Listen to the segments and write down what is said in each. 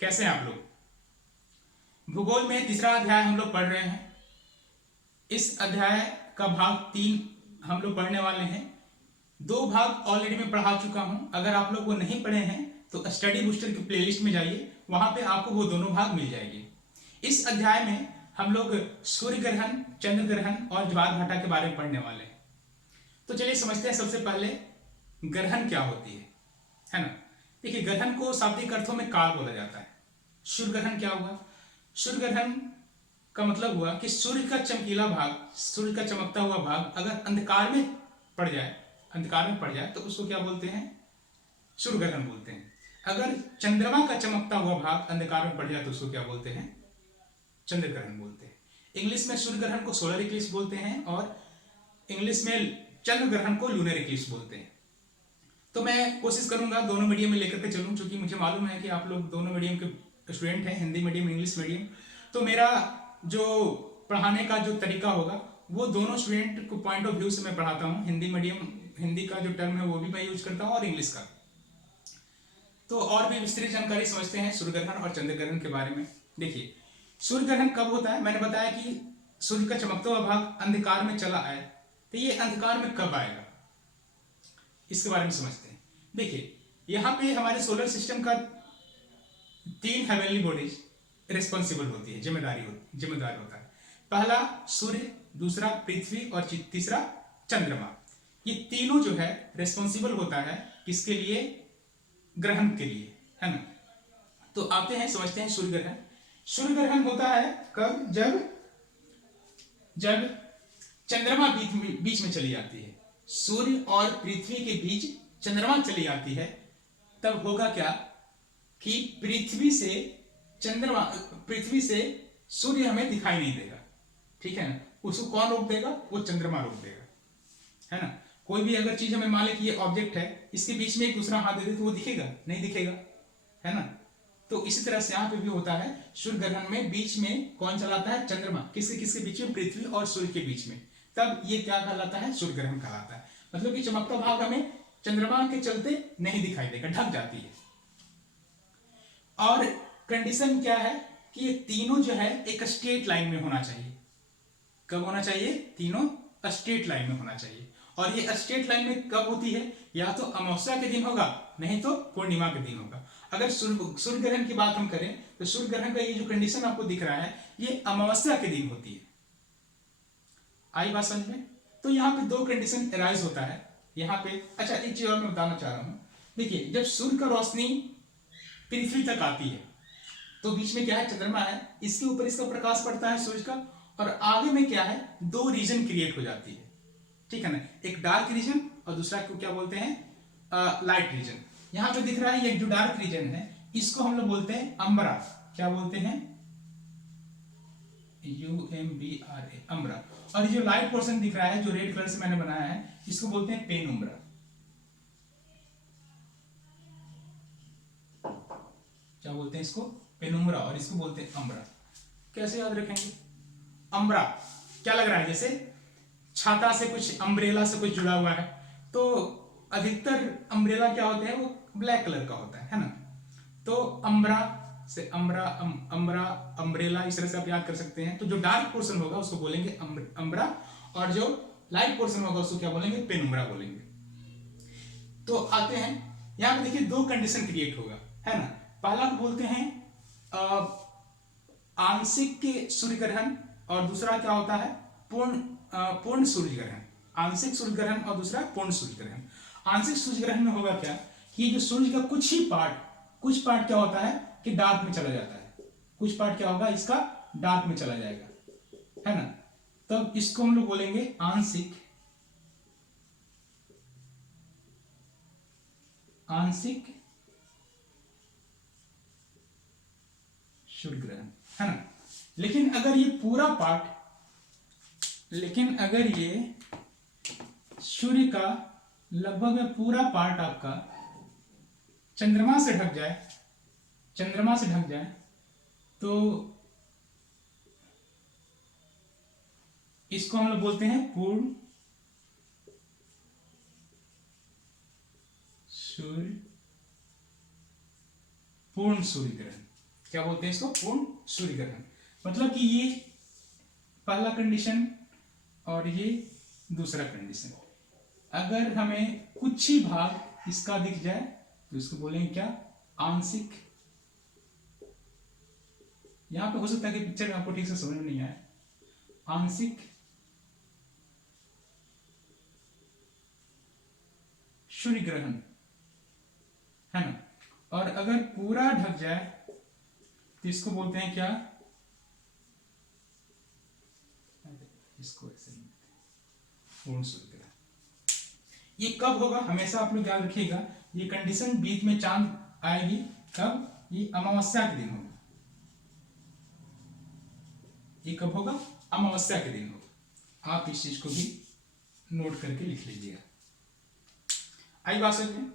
कैसे हैं आप लोग। भूगोल में तीसरा अध्याय हम लोग पढ़ रहे हैं। इस अध्याय का भाग 3 हम लोग पढ़ने वाले हैं। 2 भाग ऑलरेडी मैं पढ़ा चुका हूं। अगर आप लोग वो नहीं पढ़े हैं तो स्टडी बूस्टर की प्लेलिस्ट में जाइए, वहां पे आपको वो दोनों भाग मिल जाएंगे। इस अध्याय में हम लोग सूर्य ग्रहण, चंद्र ग्रहण और ज्वार भाटा के बारे में पढ़ने वाले हैं। तो चलिए समझते हैं सबसे पहले ग्रहण क्या होती है ना। देखिए, ग्रहण को शाब्दिक अर्थों में काल बोला जाता है। सूर्य ग्रहण क्या हुआ? सूर्य ग्रहण का मतलब हुआ कि सूर्य का चमकीला भाग, सूर्य का चमकता हुआ भाग अगर अंधकार में पड़ जाए, तो उसको क्या बोलते हैं? सूर्य ग्रहण बोलते हैं। अगर चंद्रमा का चमकता हुआ भाग अंधकार में पड़ जाए तो उसको क्या बोलते हैं? चंद्र ग्रहण बोलते हैं। इंग्लिश में सूर्य ग्रहण को सोलर इक्लिप्स बोलते हैं और इंग्लिश में चंद्र ग्रहण को लूनर इक्लिप्स बोलते हैं। तो मैं कोशिश करूंगा दोनों मीडियम में लेकर के चलूं, क्योंकि मुझे मालूम है कि आप लोग दोनों मीडियम के स्टूडेंट हैं, हिंदी मीडियम, इंग्लिश मीडियम। तो मेरा जो पढ़ाने का जो तरीका होगा वो दोनों स्टूडेंट को पॉइंट ऑफ व्यू से मैं पढ़ाता हूँ। हिंदी मीडियम, हिंदी का जो टर्म है वो भी मैं यूज करता हूँ और इंग्लिश का। तो और भी विस्तृत जानकारी समझते हैं सूर्य ग्रहण और चंद्र ग्रहण के बारे में। देखिए, सूर्य ग्रहण कब होता है? मैंने बताया कि सूर्य का चमकता हुआ भाग अंधकार में चला आए, तो ये अंधकार में कब आएगा इसके बारे में समझते हैं। देखिए, यहाँ पे हमारे सोलर सिस्टम का 3 हेवनली बॉडीज रिस्पॉन्सिबल होती है, जिम्मेदार होता है। पहला सूर्य, दूसरा पृथ्वी और तीसरा चंद्रमा। ये तीनों जो है रिस्पॉन्सिबल होता है किसके लिए? ग्रहण के लिए, है ना। तो आते हैं, समझते हैं सूर्य ग्रहण। सूर्य ग्रहण होता है कब? जब चंद्रमा बीच में चली जाती है, सूर्य और पृथ्वी के बीच चंद्रमा चली जाती है, तब होगा क्या कि पृथ्वी से सूर्य हमें दिखाई नहीं देगा, ठीक है ना। उसको कौन रोक देगा? वो चंद्रमा रोक देगा, है ना। कोई भी अगर चीज हमें मान ले कि ये ऑब्जेक्ट है, इसके बीच में एक दूसरा हाथ दे दे तो वो दिखेगा? नहीं दिखेगा, है ना। तो इसी तरह से यहाँ पे भी होता है। सूर्य ग्रहण में बीच में कौन चलाता है? चंद्रमा। किसके किसके बीच में? पृथ्वी और सूर्य के बीच में। तब ये क्या कहलाता है? सूर्य ग्रहण कहलाता है। मतलब कि चमकता भाग हमें चंद्रमा के चलते नहीं दिखाई देगा, ढक जाती है। और कंडीशन क्या है कि ये तीनों जो है एक स्ट्रेट लाइन में होना चाहिए। कब होना चाहिए? तीनों स्ट्रेट लाइन में होना चाहिए। और ये स्ट्रेट लाइन में कब होती है? या तो अमावस्या के दिन होगा, नहीं तो पूर्णिमा के दिन होगा। अगर सूर्य ग्रहण की बात हम करें तो सूर्य ग्रहण का ये जो कंडीशन आपको दिख रहा है, ये अमावस्या के दिन होती है। आई बात समझ में? तो यहाँ पे 2 कंडीशन अराइज होता है यहाँ पे। अच्छा, एक चीज और मैं बताना चाह रहा हूँ। देखिए, जब सूर्य का रोशनी पृथ्वी तक आती है तो बीच में क्या है? चंद्रमा है, इसके ऊपर इसका प्रकाश पड़ता है सूर्य का, और आगे में क्या है? 2 रीजन क्रिएट हो जाती है, ठीक है ना। एक डार्क रीजन और दूसरा को क्या बोलते हैं? Light region. यहां पे दिख रहा है ये जो डार्क रीजन है, इसको हम लोग बोलते हैं अम्बरा। क्या बोलते हैं? UMBRA, अम्बरा। और ये जो लाइट पोर्शन दिख रहा है, जो रेड कलर से मैंने बनाया है, इसको बोलते हैं पेनुम्ब्रा। क्या बोलते हैं इसको? पेनुम्ब्रा। और इसको बोलते हैं अम्बरा। कैसे याद रखेंगे? अम्बरा क्या लग रहा है? जैसे छाता से कुछ, अम्ब्रेला से कुछ जुड़ा हुआ है। तो अधिकतर अम्ब्रेला क्या होते हैं? वो ब्लैक कलर का होता है ना। तो अम्बरा से अम्बरा, अम्ब्रेला, इस तरह से आप याद कर सकते हैं। तो जो डार्क पोर्शन होगा उसको बोलेंगे अम्बरा, और जो लाइट पोर्शन होगा उसको क्या बोलेंगे? पेनुम्ब्रा बोलेंगे। तो आते हैं, यहां पे देखिए 2 कंडीशन क्रिएट होगा, है ना। पहला को बोलते हैं आंशिक सूर्य ग्रहण, और दूसरा क्या होता है? पूर्ण सूर्य ग्रहण। आंशिक सूर्य ग्रहण और दूसरा पूर्ण सूर्य ग्रहण। आंशिक सूर्य ग्रहण में होगा क्या कि जो सूर्य का कुछ पार्ट क्या होता है कि डार्क में चला जाता है। कुछ पार्ट क्या होगा? इसका डार्क में चला जाएगा, है ना। तब इसको हम लोग बोलेंगे आंशिक सूर्य ग्रहण, है ना। लेकिन अगर ये सूर्य का लगभग पूरा पार्ट आपका चंद्रमा से ढक जाए, तो इसको हम लोग बोलते हैं पूर्ण सूर्य ग्रहण। क्या बोलते हैं इसको, पूर्ण सूर्य ग्रहण। मतलब कि ये पहला कंडीशन और ये दूसरा कंडीशन। अगर हमें कुछ ही भाग इसका दिख जाए तो इसको बोलेंगे क्या, आंशिक। यहां पे हो सकता है कि पिक्चर में आपको ठीक से समझ में नहीं आए, आंशिक सूर्य ग्रहण, है ना। और अगर पूरा ढक जाए तो इसको बोलते हैं क्या, इसको ऐसे पूर्ण सूर्य ग्रहण। ये कब होगा हमेशा आप लोग याद रखिएगा, ये कंडीशन बीच में चांद आएगी कब, ये अमावस्या के दिन होगा। ये कब होगा, अमावस्या के दिन होगा। आप इस चीज को भी नोट करके लिख लीजिएगा। आई बात समझ में।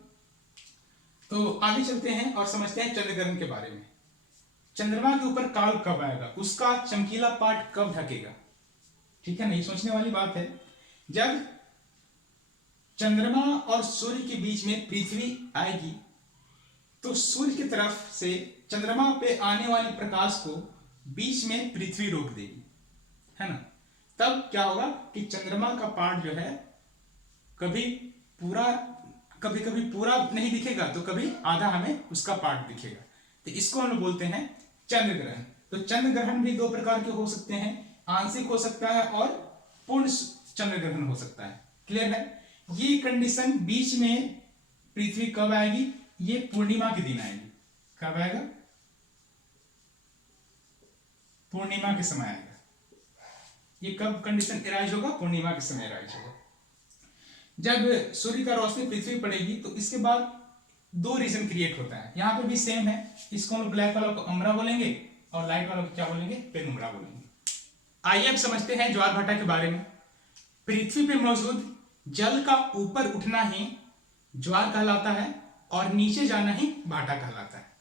तो आगे चलते हैं और समझते हैं चंद्र ग्रहण के बारे में। चंद्रमा के ऊपर काल कब आएगा, उसका चमकीला पार्ट कब ढकेगा, ठीक है ना। ये सोचने वाली बात है। जब चंद्रमा और सूर्य के बीच में पृथ्वी आएगी तो सूर्य की तरफ से चंद्रमा पे आने वाली प्रकाश को बीच में पृथ्वी रोक देगी, है ना। तब क्या होगा कि चंद्रमा का पार्ट जो है कभी पूरा, कभी कभी पूरा नहीं दिखेगा तो कभी आधा हमें उसका पार्ट दिखेगा। तो इसको हम लोग बोलते हैं चंद्र ग्रहण। तो चंद्र ग्रहण भी दो प्रकार के हो सकते हैं, आंशिक हो सकता है और पूर्ण चंद्र ग्रहण हो सकता है। क्लियर है। ये कंडीशन बीच में पृथ्वी कब आएगी, ये पूर्णिमा के दिन आएगी। कब आएगा, पूर्णिमा के समय आएगा। ये कब कंडीशन एराइज होगा, पूर्णिमा के समय एराइज होगा। जब सूर्य का रोशनी पृथ्वी पड़ेगी तो इसके बाद दो रीजन क्रिएट होता है। यहां पे भी सेम है, इसको हम ब्लैक वाला को अम्बरा बोलेंगे और लाइट वाला को क्या बोलेंगे, पेनुम्ब्रा बोलेंगे। आइए अब समझते हैं ज्वार भाटा के बारे में। पृथ्वी पे मौजूद जल का ऊपर उठना ही ज्वार कहलाता है और नीचे जाना ही भाटा कहलाता है।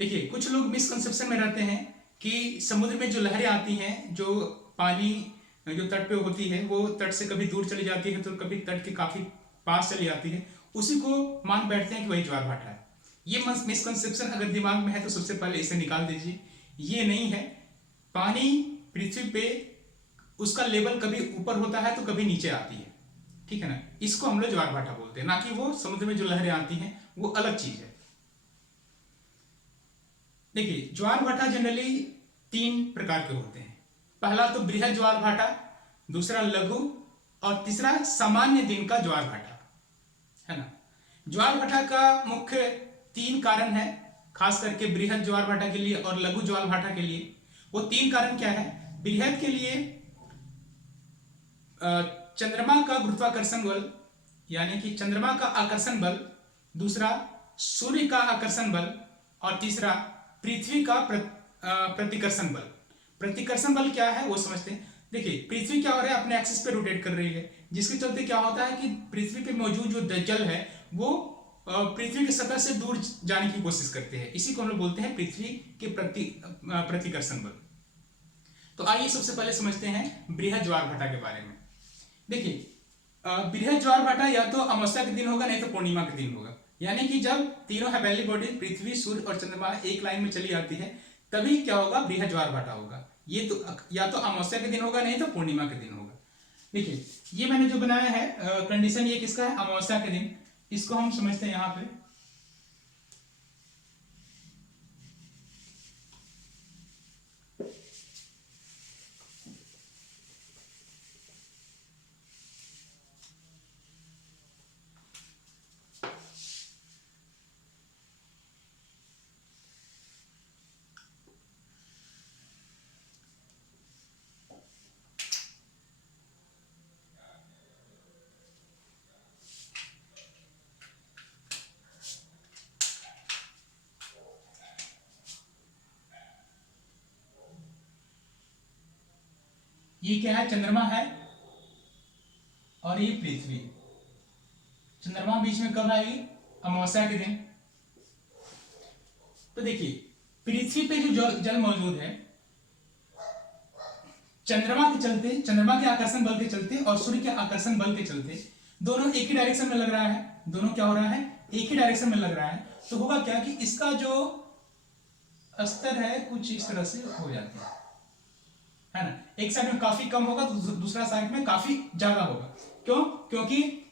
देखिए कुछ लोग मिसकंसेप्शन में रहते हैं कि समुद्र में जो लहरें आती हैं, जो पानी जो तट पे होती है वो तट से कभी दूर चली जाती है तो कभी तट के काफी पास चली जाती है, उसी को मान बैठते हैं कि वही ज्वार भाटा है। ये मिसकंसेप्शन अगर दिमाग में है तो सबसे पहले इसे निकाल दीजिए। ये नहीं है। पानी पृथ्वी पे उसका लेवल कभी ऊपर होता है तो कभी नीचे आती है, ठीक है ना। इसको हम लोग ज्वार भाटा बोलते हैं, ना कि वो समुद्र में जो लहरें आती हैं वो अलग चीज है। देखिए ज्वार भाटा जनरली तीन प्रकार के होते हैं। पहला तो बृहद ज्वार भाटा, दूसरा लघु और तीसरा सामान्य दिन का ज्वार भाटा, है ना। ज्वार भाटा का मुख्य तीन कारण है, खास करके बृहद ज्वार भाटा के लिए और लघु ज्वार भाटा के लिए। वो तीन कारण क्या है, बृहद के लिए चंद्रमा का गुरुत्वाकर्षण बल यानी कि चंद्रमा का आकर्षण बल, दूसरा सूर्य का आकर्षण बल और तीसरा पृथ्वी का प्रतिकर्षण बल। प्रतिकर्षण बल क्या है वो समझते हैं। देखिए पृथ्वी क्या हो रहा है, अपने एक्सिस पे रोटेट कर रही है, जिसके चलते क्या होता है कि पृथ्वी पे मौजूद जो जल है वो पृथ्वी की सतह से दूर जाने की कोशिश करते हैं। इसी को हम लोग बोलते हैं पृथ्वी के प्रतिकर्षण बल। तो आइए सबसे पहले समझते हैं बृहद ज्वार भाटा के बारे में। देखिए बृहद ज्वार भाटा या तो अमावस्या के दिन होगा नहीं तो पूर्णिमा के दिन होगा। यानी कि जब तीनों हेवनली बॉडी पृथ्वी, सूर्य और चंद्रमा एक लाइन में चली जाती है तभी क्या होगा, बृहद ज्वार भाटा होगा। ये तो या तो अमावस्या के दिन होगा नहीं तो पूर्णिमा के दिन होगा। देखिए ये मैंने जो बनाया है कंडीशन, ये किसका है, अमावस्या के दिन। इसको हम समझते हैं यहां पे ये क्या है, चंद्रमा है और ये पृथ्वी। चंद्रमा बीच में कब आएगी, अमावस्या के दिन। तो देखिए पृथ्वी पे जो जल मौजूद है, चंद्रमा के चलते, चंद्रमा के आकर्षण बल के चलते और सूर्य के आकर्षण बल के चलते दोनों एक ही डायरेक्शन में लग रहा है। दोनों क्या हो रहा है, एक ही डायरेक्शन में लग रहा है। तो होगा क्या कि इसका जो स्तर है कुछ इस तरह से हो जाती है ना। एक साइड में काफी कम होगा तो दूसरा साइड में काफी ज्यादा होगा। क्यों? क्योंकि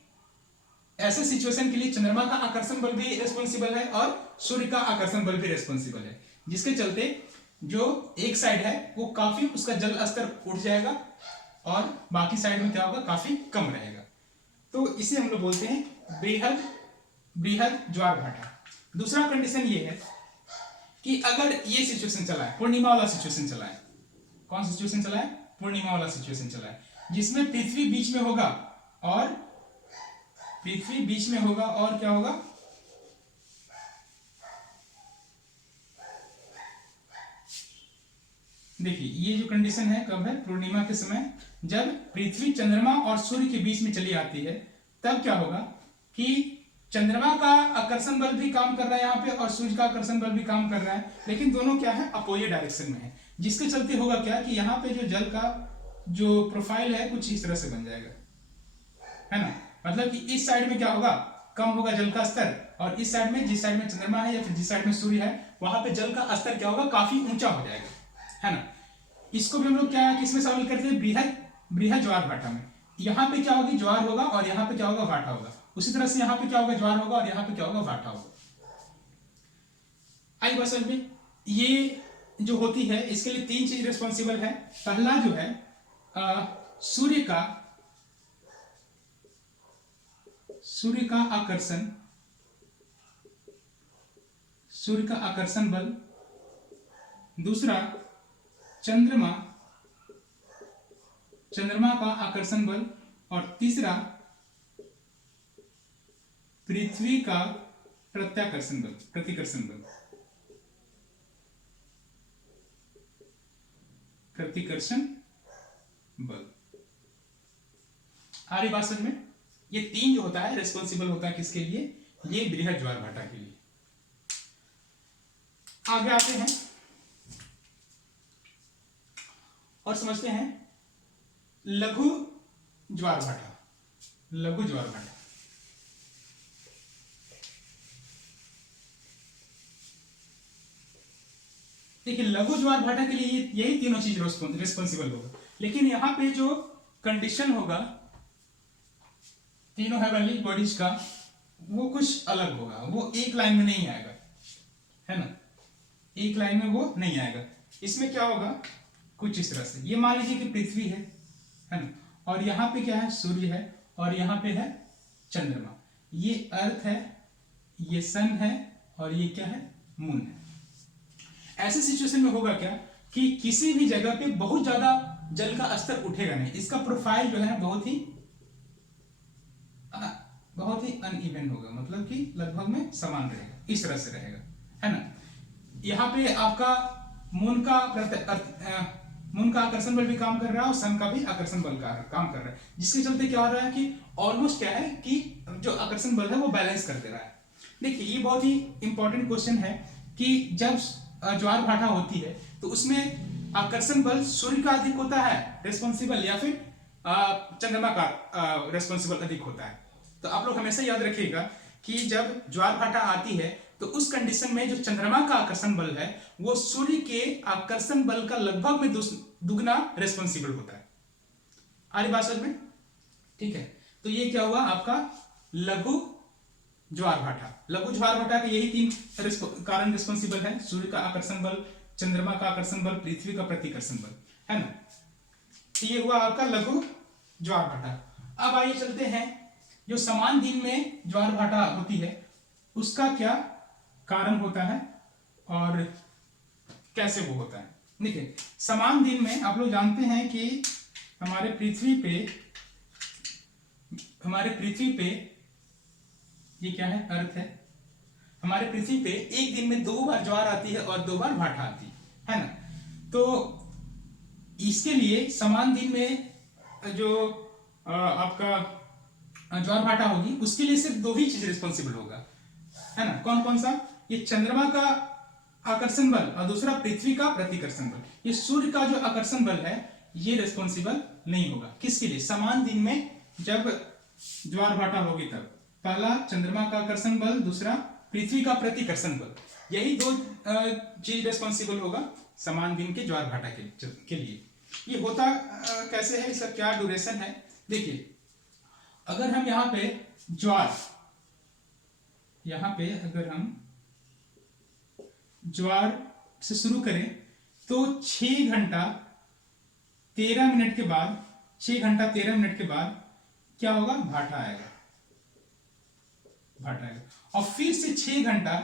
ऐसे सिचुएशन के लिए चंद्रमा का आकर्षण बल भी रेस्पॉन्सिबल है और सूर्य का आकर्षण बल भी रेस्पॉन्सिबल है, जिसके चलते जो एक साइड है वो काफी उसका जल स्तर उठ जाएगा और बाकी साइड में क्या होगा, काफी कम रहेगा। तो इसे हम लोग बोलते हैं बृहद बृहद ज्वार भाटा। दूसरा कंडीशन ये है कि अगर ये सिचुएशन चला है, पूर्णिमा वाला सिचुएशन चला है। कौन सा सिचुएशन चला है? पूर्णिमा वाला सिचुएशन चला है, जिसमें पृथ्वी बीच में होगा और पृथ्वी बीच में होगा और क्या होगा, देखिए ये जो कंडीशन है कब है? पूर्णिमा के समय, जब पृथ्वी चंद्रमा और सूर्य के बीच में चली आती है, तब क्या होगा कि चंद्रमा का आकर्षण बल भी काम कर रहा है यहाँ पे और सूर्य का आकर्षण बल भी काम कर रहा है, लेकिन दोनों क्या है? अपोजिट डायरेक्शन में है, जिसके चलते होगा क्या कि यहाँ पे जो जल का जो प्रोफाइल है कुछ इस तरह से बन जाएगा, है ना। मतलब कि इस साइड में क्या होगा, कम होगा जल का स्तर, और इस साइड में, जिस साइड में चंद्रमा है या फिर जिस साइड में सूर्य है, वहां पे जल का स्तर क्या होगा, काफी ऊंचा हो जाएगा, है ना। इसको भी हम लोग क्या किसमें शामिल करते हैं? बृहद बृहद ज्वार भाटा में। यहाँ पे क्या होगी? ज्वार होगा और यहाँ पे क्या होगा? भाटा होगा। उसी तरह से यहाँ पे क्या होगा? ज्वार होगा और यहाँ पे क्या होगा? भाटा होगा। आई बात समझ में? ये जो होती है इसके लिए तीन चीज रिस्पॉन्सिबल है। पहला जो है सूर्य का आकर्षण, सूर्य का आकर्षण बल। दूसरा चंद्रमा का आकर्षण बल। और तीसरा पृथ्वी का प्रतिकर्षण बल। आ रही बात समझ में? ये तीन जो होता है रिस्पॉन्सिबल होता है किसके लिए? ये बृहद ज्वार भाटा के लिए। आगे आते हैं और समझते हैं लघु ज्वार भाटा। लघु ज्वार भाटा देखिए, लघु ज्वार भाटा के लिए यही तीनों चीज रिस्पॉन्सिबल होगा, लेकिन यहां पे जो कंडीशन होगा तीनों हेवनली बॉडीज का, वो कुछ अलग होगा। वो एक लाइन में नहीं आएगा, है ना, एक लाइन में वो नहीं आएगा। इसमें क्या होगा, कुछ इस तरह से, ये मान लीजिए कि पृथ्वी है ना, और यहाँ पे क्या है? सूर्य है, और यहाँ पे है चंद्रमा। ये अर्थ है, ये सन है, और ये क्या है? मून है। ऐसे सिचुएशन में होगा क्या कि किसी भी जगह पे बहुत ज्यादा जल का स्तर उठेगा नहीं, इसका प्रोफाइल जो है बहुत ही अनइवन होगा, मतलब कि लगभग में समान रहेगा, इस तरह से रहेगा, है ना। यहाँ पे आपका मून का आकर्षण बल भी काम कर रहा है और सन का भी आकर्षण बल का काम कर रहा है, जिसके चलते क्या हो रहा है कि ऑलमोस्ट क्या है कि जो आकर्षण बल है वो बैलेंस कर दे रहा है। देखिए ये बहुत ही इंपॉर्टेंट क्वेश्चन है कि जब ज्वार भाटा होती है तो उसमें आकर्षण बल सूर्य का अधिक होता है रिस्पॉन्सिबल, या फिर चंद्रमा का रिस्पॉन्सिबल अधिक होता है। तो आप लोग हमेशा याद रखिएगा कि जब ज्वार भाटा आती है तो उस कंडीशन में जो चंद्रमा का आकर्षण बल है वो सूर्य के आकर्षण बल का लगभग में दुगना रिस्पॉन्सिबल होता है। आ रही बात समझ में? ठीक है, तो ये क्या हुआ आपका लघु ज्वार भाटा। लघु ज्वार भाटा के यही तीन कारण रिस्पॉन्सिबल है, सूर्य का आकर्षण बल, चंद्रमा का आकर्षण बल, पृथ्वी का प्रतिकर्षण बल, है ना। तो ये हुआ आपका लघु ज्वार भाटा। अब आइए चलते हैं जो समान दिन में ज्वार भाटा होती है उसका क्या कारण होता है और कैसे वो होता है। देखिए समान दिन में आप लोग जानते हैं कि हमारे पृथ्वी पे ये क्या है? अर्थ है। हमारे पृथ्वी पे एक दिन में 2 बार ज्वार आती है और 2 बार भाटा आती है ना। तो इसके लिए समान दिन में जो आपका ज्वार भाटा होगी उसके लिए सिर्फ 2 ही चीज रिस्पॉन्सिबल होगा, है ना। कौन कौन सा? ये चंद्रमा का आकर्षण बल और दूसरा पृथ्वी का प्रतिकर्षण बल। ये सूर्य का जो आकर्षण बल है ये रिस्पॉन्सिबल नहीं होगा। किसके लिए? समान दिन में जब ज्वार भाटा होगी तब। पहला चंद्रमा का आकर्षण बल, दूसरा पृथ्वी का प्रतिकर्षण बल। यही 2 चीज रेस्पॉन्सिबल होगा समान दिन के ज्वार भाटा के लिए। ये होता कैसे है, इसका क्या ड्यूरेशन है? देखिए, अगर हम यहाँ पे अगर हम ज्वार से शुरू करें तो 6 घंटा 13 मिनट के बाद 6 घंटा 13 मिनट के बाद क्या होगा? भाटा आएगा। और फिर से 6 घंटा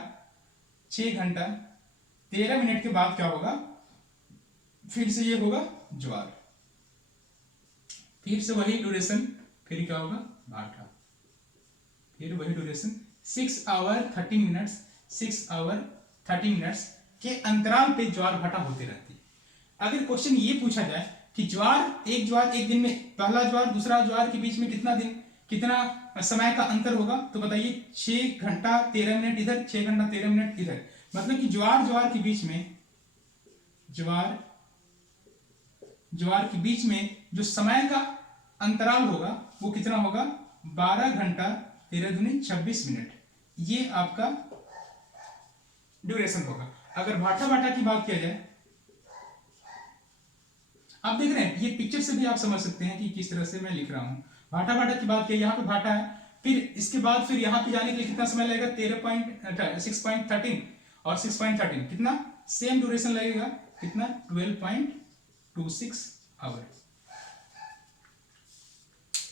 13 मिनट के बाद क्या होगा? फिर से ये होगा ज्वार, फिर से वही ड्यूरेशन, फिर क्या होगा? भाटा, फिर वही duration 6 hour 30 minutes 6 hour 30 minutes के अंतराल पे ज्वार भाटा होते रहती है। अगर क्वेश्चन ये पूछा जाए कि ज्वार एक दिन में, पहला ज्वार दूसरा ज्वार के बीच में कितना समय का अंतर होगा, तो बताइए 6 घंटा 13 मिनट इधर, 6 घंटा 13 मिनट इधर, मतलब कि ज्वार के बीच में ज्वार के बीच में जो समय का अंतराल होगा वो कितना होगा? 12 घंटा 13 दूनी 26 मिनट, ये आपका ड्यूरेशन होगा। अगर भाटा की बात किया जाए, आप देख रहे हैं ये पिक्चर से भी आप समझ सकते हैं कि किस तरह से मैं लिख रहा हूं। भाटा की बात किया, यहाँ पे भाटा है, फिर इसके बाद फिर यहाँ पे जाने के लिए कितना समय लगेगा? 6.13 और 6.13 कितना सेम ड्यूरेशन लगेगा, कितना? 12.26 आवर।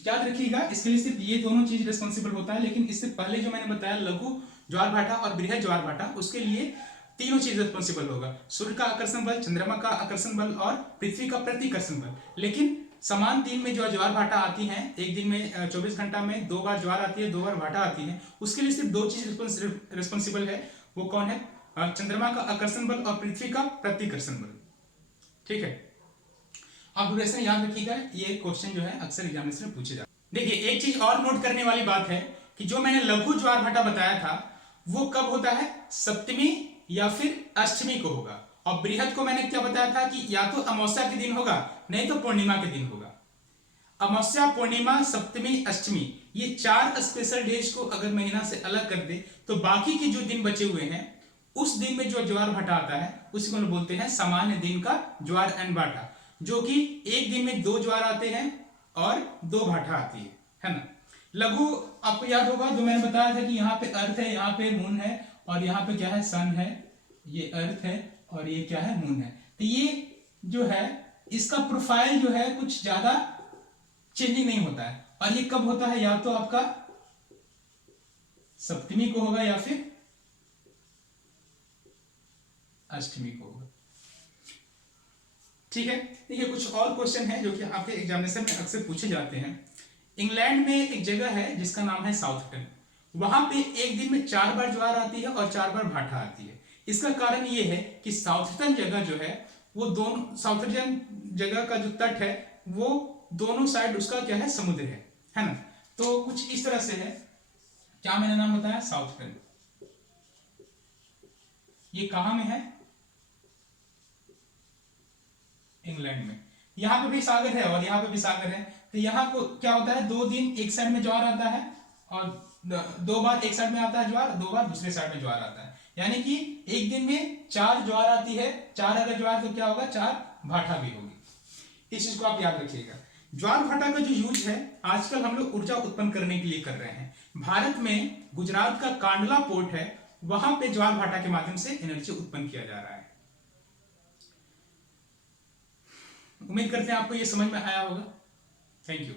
याद रखिएगा, इसके लिए सिर्फ ये दोनों चीज रिस्पॉन्सिबल होता है, लेकिन इससे पहले जो मैंने बताया लघु ज्वार भाटा और बृहद ज्वार भाटा, उसके लिए तीनों चीज रिस्पॉन्सिबल होगा। सूर्य का आकर्षण बल, चंद्रमा का आकर्षण बल और पृथ्वी का प्रतिकर्षण बल। लेकिन समान दिन में जो ज्वार भाटा आती है, एक दिन में 24 घंटा में 2 बार ज्वार आती है, 2 बार भाटा आती है, उसके लिए सिर्फ 2 चीज रिस्पॉन्सिबल है। वो कौन है? चंद्रमा का आकर्षण बल और पृथ्वी का प्रतिकर्षण बल। ठीक है, आप ड्यूरेशन याद रखिएगा, ये क्वेश्चन जो है अक्सर एग्जामिनेशन में पूछे जाते हैं। देखिए, एक चीज और नोट करने वाली बात है कि जो मैंने लघु ज्वार भाटा बताया था वो कब होता है? सप्तमी या फिर अष्टमी को होगा। और बृहद को मैंने क्या बताया था कि या तो अमावस्या के दिन होगा, नहीं तो पूर्णिमा के दिन होगा। अमावस्या, पूर्णिमा, सप्तमी, अष्टमी, ये 4 स्पेशल डेज को अगर महीना से अलग कर दे तो बाकी के जो दिन बचे हुए हैं उस दिन में जो ज्वार भाटा आता है उसी को बोलते हैं सामान्य दिन का ज्वार एंड भाटा, जो कि एक दिन में 2 ज्वार आते हैं और 2 भाटा आती है ना। लघु आपको याद होगा जो मैंने बताया था कि यहाँ पे अर्थ है, यहाँ पे मून है और यहाँ पे क्या है? सन है। ये अर्थ है और ये क्या है? मून है। तो ये जो है इसका प्रोफाइल जो है कुछ ज्यादा चेंजिंग नहीं होता है। और ये कब होता है? या तो आपका सप्तमी को होगा या फिर अष्टमी को होगा। ठीक है, देखिए कुछ और क्वेश्चन है जो कि आपके एग्जामिनेशन में अक्सर पूछे जाते हैं। इंग्लैंड में एक जगह है जिसका नाम है साउथटन, वहां पे एक दिन में 4 बार ज्वार आती है और 4 बार भाटा आती है। इसका कारण ये है कि साउथटन जगह जो है वो दोनों, साउथटन जगह का जो तट है वो दोनों साइड उसका क्या है? समुद्र है ना। तो कुछ इस तरह से है। क्या मैंने नाम बताया? साउथटन। ये कहां में है? इंग्लैंड में। यहां पे भी सागर है और यहां पे भी सागर है। तो यहां को क्या होता है? 2 दिन एक साइड में ज्वार आता है और 2 बार एक साइड में आता है ज्वार, 2 बार दूसरे साइड में ज्वार आता है। यानी कि एक दिन में 4 ज्वार आती है। 4 अगर ज्वार तो क्या होगा? 4 भाटा भी होगी। इस चीज को आप याद रखिएगा। ज्वार भाटा का जो यूज है आजकल हम लोग ऊर्जा उत्पन्न करने के लिए कर रहे हैं। भारत में गुजरात का कांडला पोर्ट है, वहां पे ज्वार भाटा के माध्यम से एनर्जी उत्पन्न किया जा रहा है। उम्मीद करते हैं आपको ये समझ में आया होगा। Thank you.